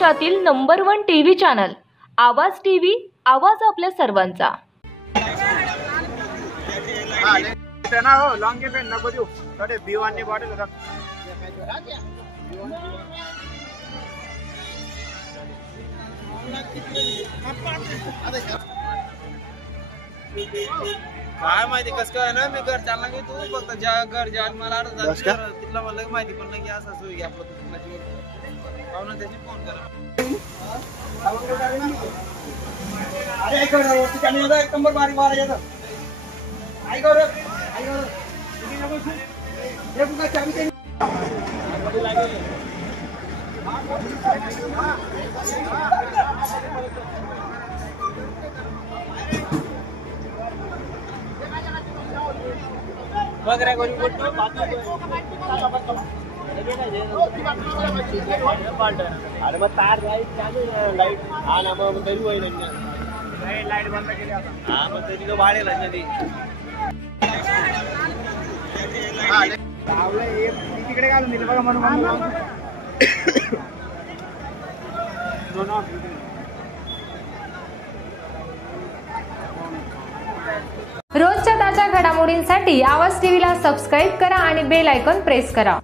महाराष्ट्रातील number 1 TV channel आवाज TV, आवाज आपल्या सर्वांचा। काय माहिती कसं काय ना, मी घर चालला की तू फक्त घर जाल मला तिथला मला माहिती पण नाही की असं असं घ्या आपलं पाहुणा त्याची फोन करा। अरे एक वरती चालू होता, एक नंबर बारी मारा येतो। आई गौरव तुम्ही नको हे पुन्हा चाबी दे वगैरे कोणी बोलतो अरे मग तार लाईट हा ना मग तरी होईल लाईट बंद केली आता। हा मग तरी वाढेल नदी तिकडे घालून दिले बघा म्हणून रोजच्या ताज्या घडामोडींसाठी आवाज टीव्हीला सबस्क्राईब करा आणि बेल आयकॉन प्रेस करा।